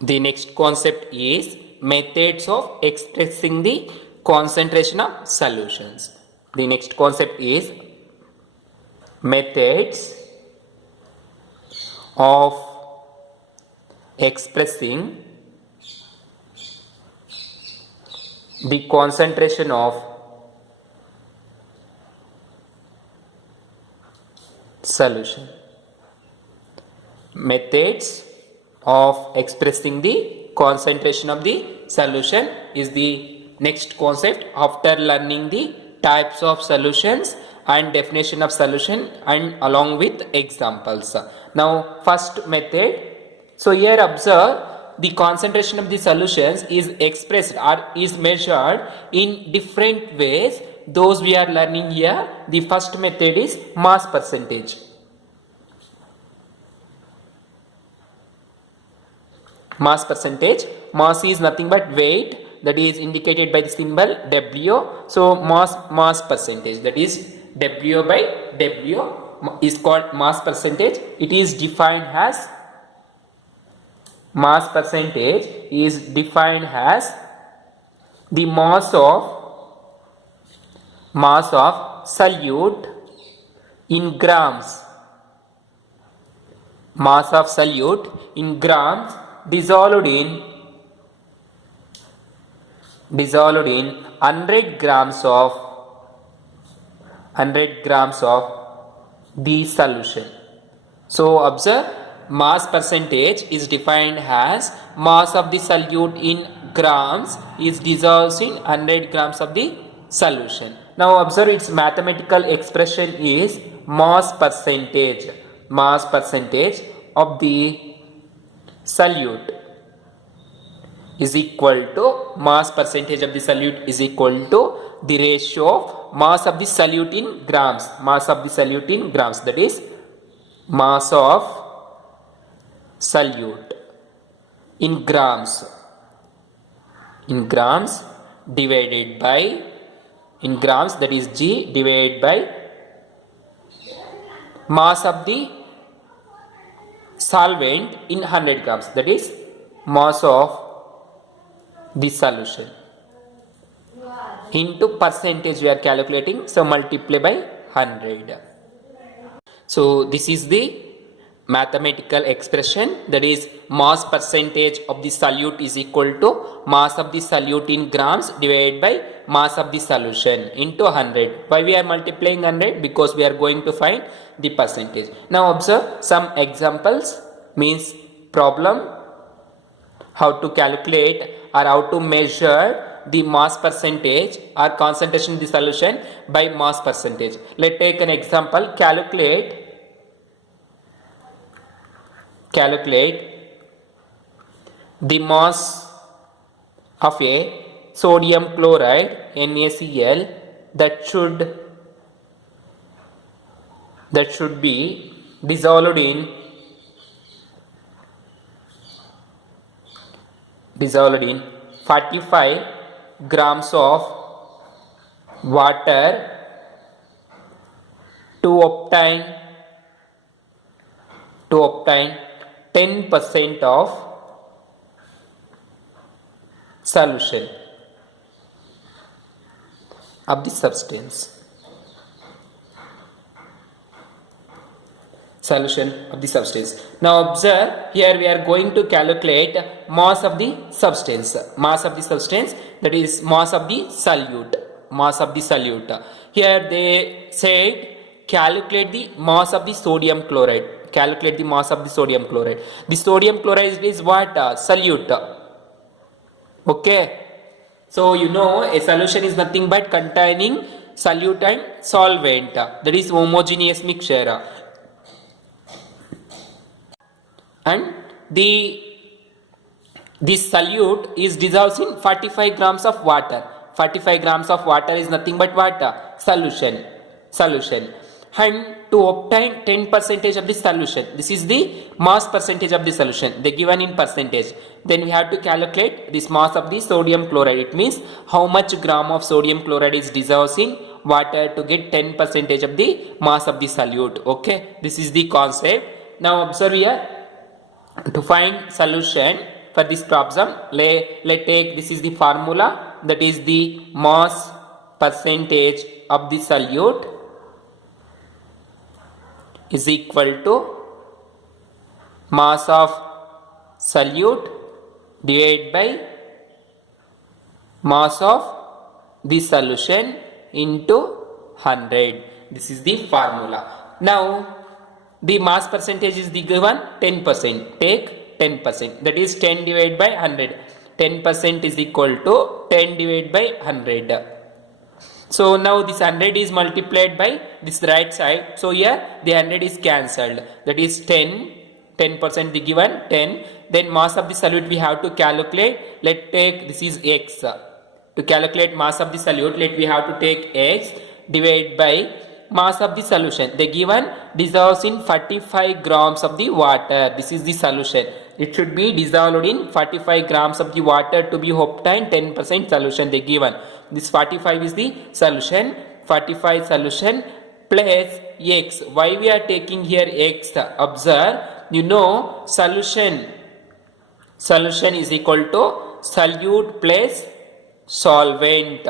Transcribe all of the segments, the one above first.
The next concept is methods of expressing the concentration of solutions. The next concept is methods of expressing the concentration of solution. Methods of expressing the concentration of the solution is the next concept after learning the types of solutions and definition of solution and along with examples. Now first method, so here observe the concentration of the solutions is expressed or is measured in different ways. Those we are learning here. The first method is mass percentage. Mass percentage. Mass is nothing but weight, that is indicated by the symbol W. So mass percentage, that is W by W is called mass percentage. It is defined as mass percentage is defined as the mass of solute in grams. Mass of solute in grams dissolved in 100 grams of the solution. So observe, mass percentage is defined as mass of the solute in grams is dissolved in 100 grams of the solution. Now observe, its mathematical expression is mass percentage of the solute is equal to mass percentage of the solute is equal to the ratio of mass of the solute in grams. That is mass of solute in grams divided by, in grams, that is G, divided by mass of the solvent in 100 grams, that is mass of the solution, into percentage we are calculating, so multiply by 100. So this is the mathematical expression, that is mass percentage of the solute is equal to mass of the solute in grams divided by mass of the solution into 100. Why we are multiplying 100? Because we are going to find the percentage. Now observe some examples, means problem, how to calculate or how to measure the mass percentage or concentration of the solution by mass percentage. Let's take an example. Calculate the mass of a sodium chloride NaCl that should be dissolved in 45 grams of water to obtain 10% of solution of the substance. Now observe, here we are going to calculate mass of the substance, that is mass of the solute. Here they said calculate the mass of the sodium chloride. The sodium chloride is what? Solute. Okay. So you know a solution is nothing but containing solute and solvent, that is homogeneous mixture. And this solute is dissolved in 45 grams of water. 45 grams of water is nothing but water, solution. And to obtain 10% of the solution, this is the mass percentage of the solution, they given in percentage. Then we have to calculate this mass of the sodium chloride. It means how much gram of sodium chloride is dissolved in water to get 10% of the mass of the solute. Okay, this is the concept. Now observe here, to find solution for this problem. Let take, this is the formula, that is the mass percentage of the solute is equal to mass of solute divided by mass of the solution into 100. This is the formula. Now the mass percentage is the given 10%. Take 10%, that is 10 divided by 100. 10% is equal to 10 divided by 100. So now this 100 is multiplied by this right side. So here the 100 is cancelled. That is 10. 10% the given 10. Then mass of the solute we have to calculate. Let take, this is x. To calculate mass of the solute, we have to take x divided by mass of the solution. The given dissolves in 45 grams of the water. This is the solution. It should be dissolved in 45 grams of the water to be obtained 10% solution. The given. This 45 is the solution. 45 solution plus x. Why we are taking here x? Observe. You know solution is equal to solute plus solvent.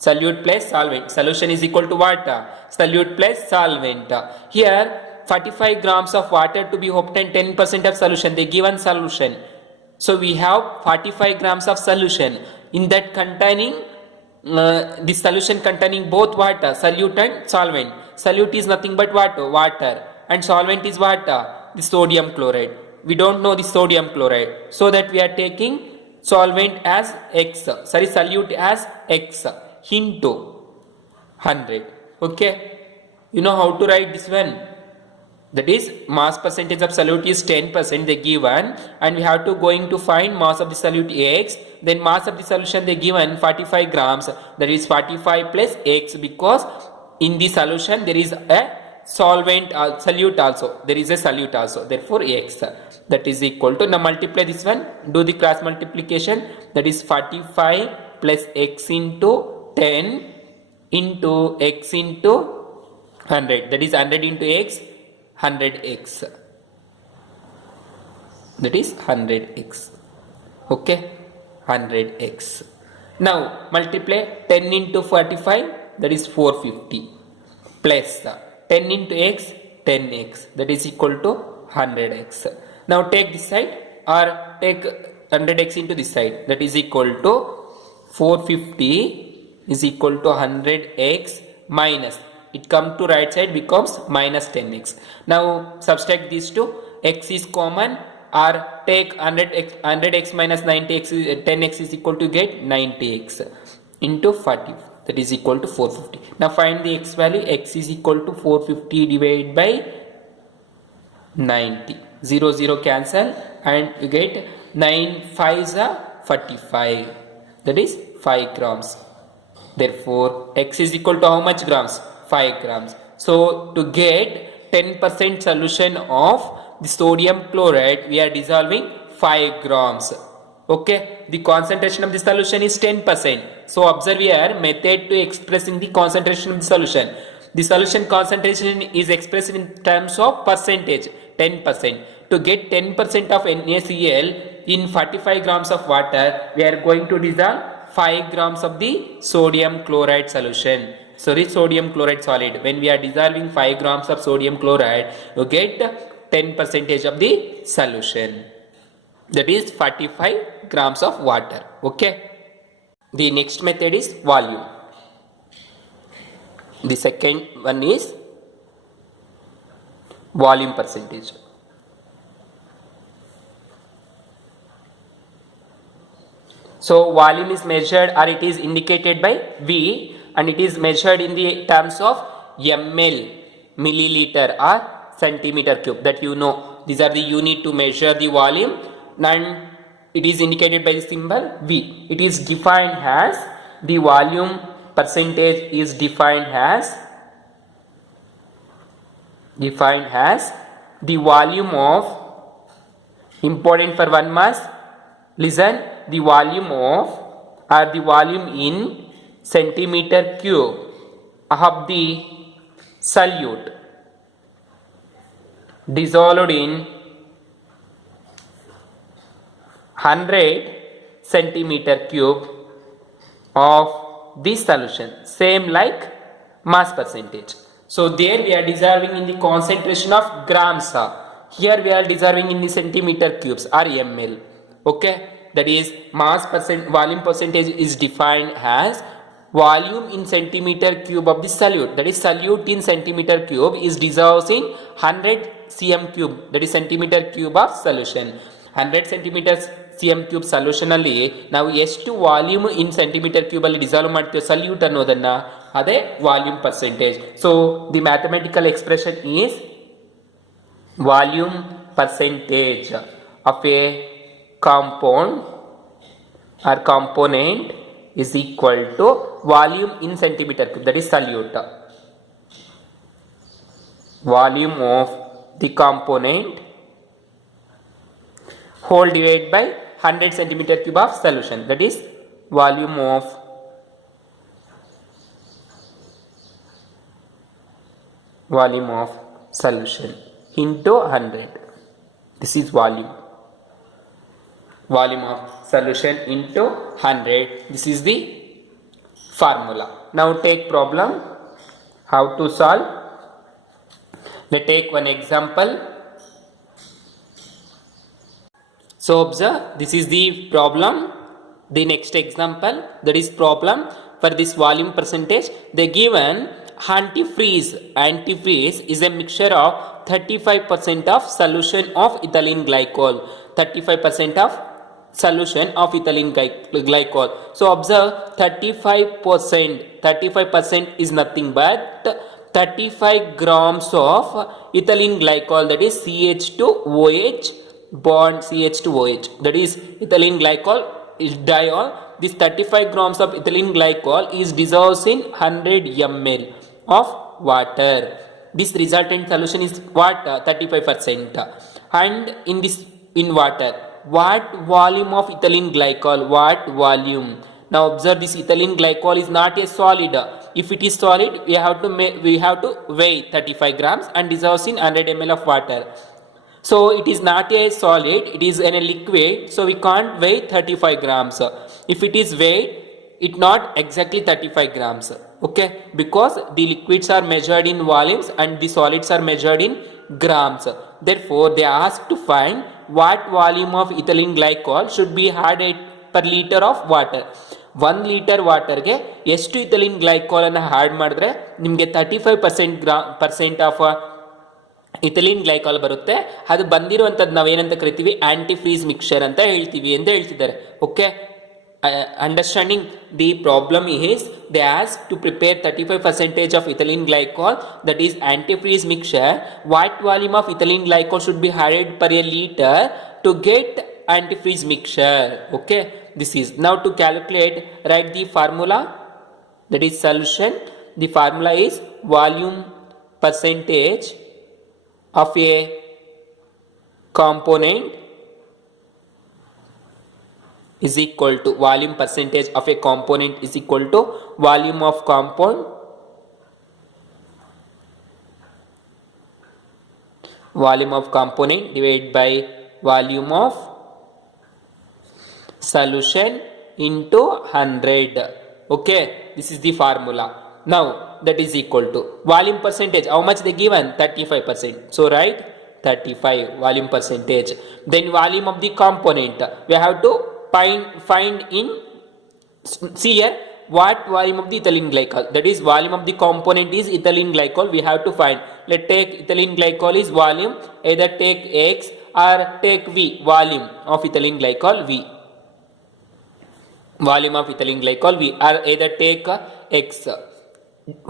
Solute plus solvent. Solution is equal to water. Solute plus solvent. Here 45 grams of water to be obtained 10% of solution. The given solution. So we have 45 grams of solution. In that containing this solution containing both water, solute and solvent. Solute is nothing but water, and solvent is water, the sodium chloride. We don't know the sodium chloride, so that we are taking solvent as x, solute as x into 100. Okay, you know how to write this one? That is mass percentage of solute is 10% they given, and we have to going to find mass of the solute x. Then mass of the solution they given 45 grams, that is 45 plus x, because in the solution there is a solvent solute also, there is a solute also, therefore x, that is equal to, now multiply this one, do the cross multiplication, that is 45 plus x into 10 into x into 100, that is 100 into x, 100x, that is 100x. Okay, 100x. Now multiply 10 into 45, that is 450, plus 10 into x, 10x, that is equal to 100x. Now take this side, or take 100x into this side, that is equal to 450 is equal to 100x minus, it come to right side becomes minus 10x. Now subtract these two, x is common, or take 100x minus 90x, 10x is equal to get 90x into 40, that is equal to 450. Now find the x value, x is equal to 450 divided by 90, 0 0 cancel, and you get 9 5s are 45, that is 5 grams. Therefore x is equal to how much grams? 5 grams. So to get 10% solution of the sodium chloride, we are dissolving 5 grams. Okay, the concentration of the solution is 10%. So observe here method to expressing the concentration of the solution. The solution concentration is expressed in terms of percentage, 10%. To get 10% of NaCl in 45 grams of water, we are going to dissolve 5 grams of the sodium chloride solution. Sorry, sodium chloride solid. When we are dissolving 5 grams of sodium chloride, you get 10% of the solution. That is 45 grams of water. Okay. The next method is volume. The second one is volume percentage. So volume is measured, or it is indicated by V, and it is measured in the terms of ml, milliliter, or centimeter cube. That you know, these are the unit to measure the volume, and it is indicated by the symbol V. It is defined as, the volume percentage is defined as the volume of, important for 1 mass, listen, the volume of, or the volume in centimeter cube of the solute dissolved in 100 centimeter cube of this solution, same like mass percentage. So there we are dissolving in the concentration of grams. Here we are dissolving in the centimeter cubes or ml. Okay, that is volume percentage is defined as volume in centimeter cube of the solute. That is solute in centimeter cube is dissolved in 100 cm cube, that is centimeter cube of solution. 100 centimeters cm cube solution ಅಲ್ಲಿ ನಾವು ಎಷ್ಟು volume in centimeter cube ಅಲ್ಲಿ dissolve ಮಾಡ್ತೀವಿ solute ಅನ್ನೋದನ್ನ ಅದೇ volume percentage. So the mathematical expression is volume percentage of a compound or component is equal to volume in centimeter cube, that is solute. Volume of the component whole divided by 100 centimeter cube of solution, that is volume of solution into 100. This is volume of solution into 100. This is the formula. Now take problem. How to solve? Let's take one example. So observe, this is the problem. The next example, that is problem for this volume percentage. They given antifreeze. Antifreeze is a mixture of 35% of solution of ethylene glycol. 35% of solution of ethylene glycol. So observe 35%. 35% is nothing but 35 grams of ethylene glycol, that is CH2OH bond CH2OH, that is ethylene glycol is diol. This 35 grams of ethylene glycol is dissolved in 100 ml of water. This resultant solution is what? 35%. And in water, what volume of ethylene glycol? What volume? Now observe, this ethylene glycol is not a solid. If it is solid, we have to weigh 35 grams and dissolve in 100 ml of water. So it is not a solid, it is in a liquid, so we can't weigh 35 grams. If it is weighed, it not exactly 35 grams. Okay, because the liquids are measured in volumes and the solids are measured in grams. Therefore they ask to find what volume of ethylene glycol should be added per liter of water. 1 liter water ಗೆ ಎಷ್ಟು ethylene glycol ಅನ್ನು add ಮಾಡಿದ್ರೆ ನಿಮಗೆ 35% of ethylene glycol ಬರುತ್ತೆ. ಅದು ಬಂದಿರುವಂತದ್ದು ನಾವೇನಂತ ಕರಿತೀವಿ, ಆಂಟಿಫ್ರೀಸ್ mixture ಅಂತ ಹೇಳ್ತಿದ್ದಾರೆ. Okay, understanding the problem is they ask to prepare 35% of ethylene glycol, that is antifreeze mixture. What volume of ethylene glycol should be added per a liter to get antifreeze mixture? Okay, this is now to calculate. Write the formula, that is solution. The formula is volume percentage of a component is equal to volume percentage of a component is equal to volume of compound divided by volume of solution into 100. Okay, this is the formula. Now that is equal to volume percentage. How much they given? 35%. So write 35 volume percentage. Then volume of the component we have to find in, see here, what volume of the ethylene glycol, that is volume of the component is ethylene glycol, we have to find. Let's take ethylene glycol is volume, either take X or take V, volume of ethylene glycol V, volume of ethylene glycol V, or either take X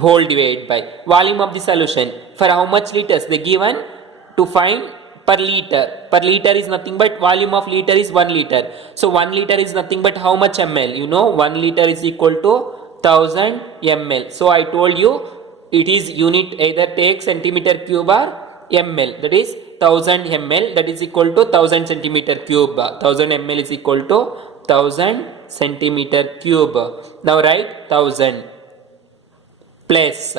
whole divided by volume of the solution. For how much liters they given to find per liter. Per liter is nothing but volume of liter is 1 liter. So 1 liter is nothing but how much ml? You know 1 liter is equal to 1000 ml. So I told you it is unit, either take centimeter cube or ml, that is 1000 ml, that is equal to 1000 centimeter cube. 1000 ml is equal to 1000 centimeter cube. Now write 1000 plus.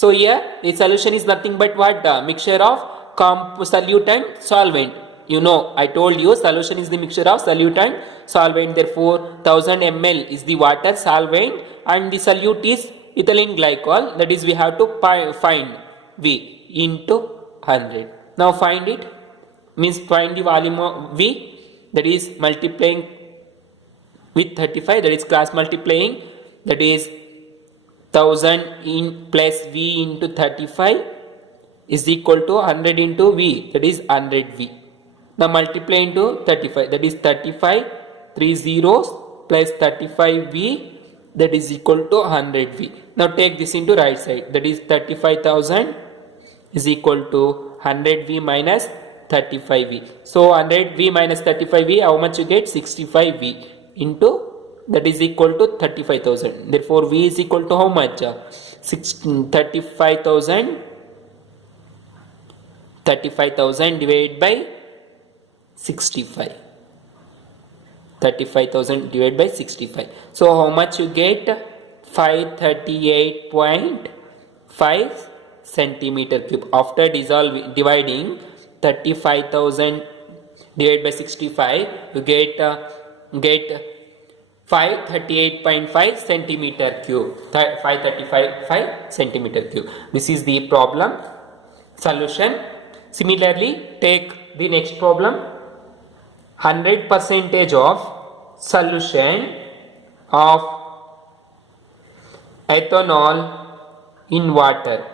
So here the solution is nothing but what? Mixture of solute and solvent. You know, I told you solution is the mixture of solute and solvent. Therefore, 1000 ml is the water solvent and the solute is ethylene glycol. That is, we have to find V into 100. Now find it. Means find the volume of V, that is multiplying with 35, that is cross multiplying, that is 1000 in plus V into 35 is equal to 100 into V, that is 100 V. Now multiply into 35, that is 35 3 zeros plus 35 V, that is equal to 100 V. Now take this into right side, that is 35,000 is equal to 100 V minus 35 V. So 100 V minus 35 V, how much you get? 65 V into, that is equal to 35,000. Therefore V is equal to how much? 35,000 divided by 65. 35,000 divided by 65. So how much you get? 538.5 centimeter cube. After dividing 35,000 divided by 65, you get 538.5 centimeter cube. 535 centimeter cube. This is the problem solution. Similarly, take the next problem. 100% of solution of ethanol in water.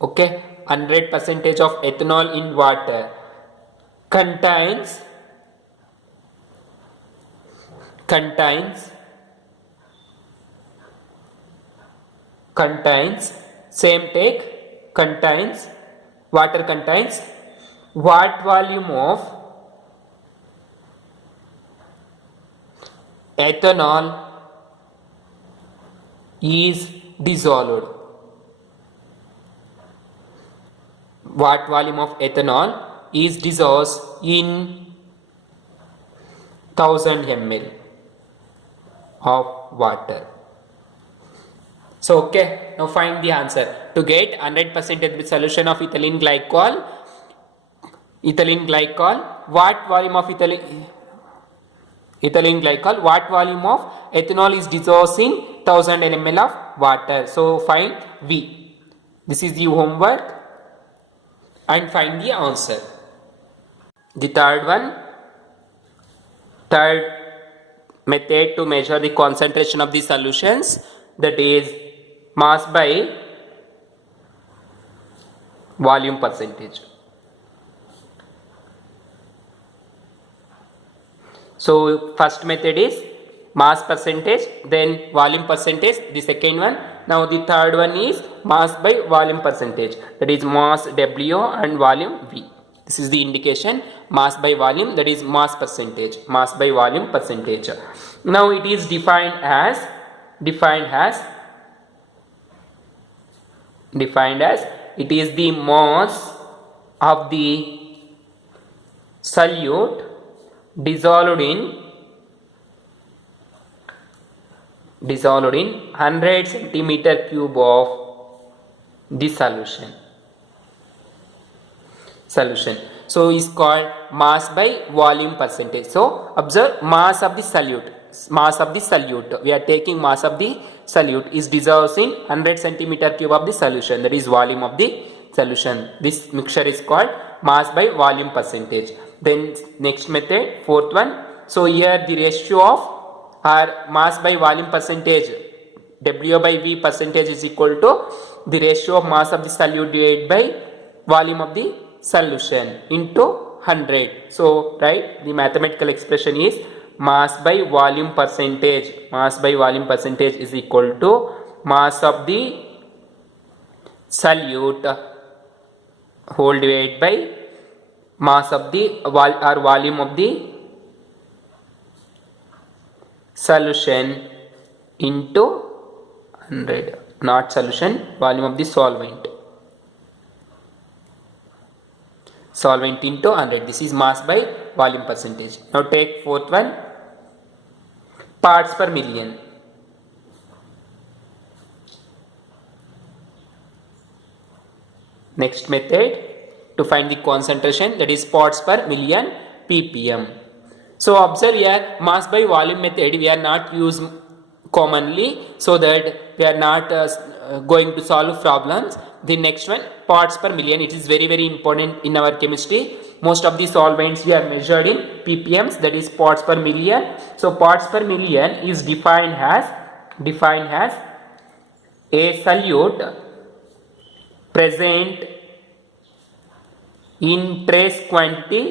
Okay, 100% of ethanol in water contains water contains what volume of ethanol is dissolved? What volume of ethanol is dissolved in 1000 ml of water? So okay, now find the answer. To get 100% solution of ethylene glycol, what volume of ethylene glycol, what volume of ethanol is dissolved in 1000 ml of water? So find V. This is the homework and find the answer. The third method to measure the concentration of the solutions, that is mass by volume percentage. So first method is mass percentage, then volume percentage, the second one. Now the third one is mass by volume percentage, that is mass W and volume V. This is the indication, mass by volume, that is mass percentage, mass by volume percentage. Now it is defined as it is the mass of the solute dissolved in 100 centimeter cube of the solution. So is called mass by volume percentage. So observe, mass of the solute. We are taking mass of the solute is dissolved in 100 centimeter cube of the solution, that is volume of the solution. This mixture is called mass by volume percentage. Then next method, fourth one. So here the ratio of our mass by volume percentage, W by V percentage, is equal to the ratio of mass of the solute divided by volume of the solution into 100. So right, the mathematical expression is mass by volume percentage is equal to mass of the solute whole divided by mass of the volume of the solution into 100, not solution, volume of the solvent into 100. This is mass by volume percentage. Now take fourth one, parts per million. Next method, to find the concentration, that is parts per million ppm. So observe here, mass by volume method we are not use commonly, so that we are not going to solve problems. The next one, parts per million, it is very important in our chemistry. Most of the solvents we are measured in ppms, that is parts per million. So parts per million is defined as a solute present in trace quantity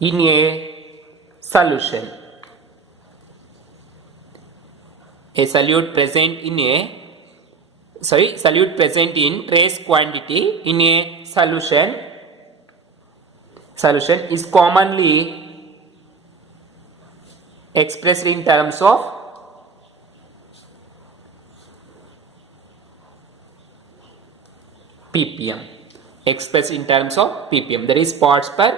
in a solution. A solute present in trace quantity in a solution is commonly expressed in terms of ppm. That is parts per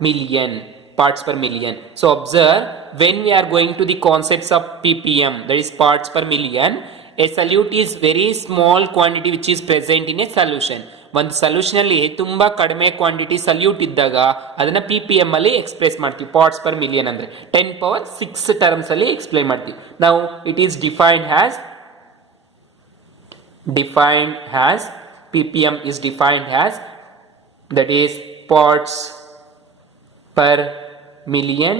million. So observe, when we are going to the concepts of ppm, that is parts per million, a solute is very small quantity which is present in a solution. ಒಂದು solution ಅಲ್ಲಿ ತುಂಬಾ ಕಡಿಮೆ quantity salute ಇದ್ದಾಗ ಅದನ್ನ ppm ಅಲ್ಲಿ express ಮಾಡ್ತೀವಿ. Parts per million ಅಂದ್ರೆ 10⁶ terms ಅಲ್ಲಿ ಎಕ್ಸ್ಪ್ಲೈನ್ ಮಾಡ್ತೀವಿ. ನಾವು it is defined as ppm is defined as, that is parts per million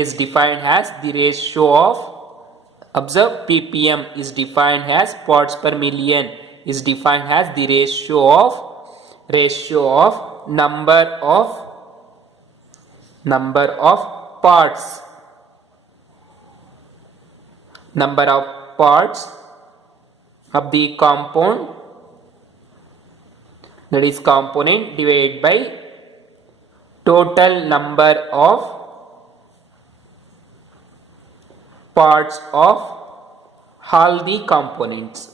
is defined as the ratio of, observe, ppm is defined as parts per million is defined as the ratio of number of parts of the compound, that is component, divided by total number of parts of all the components.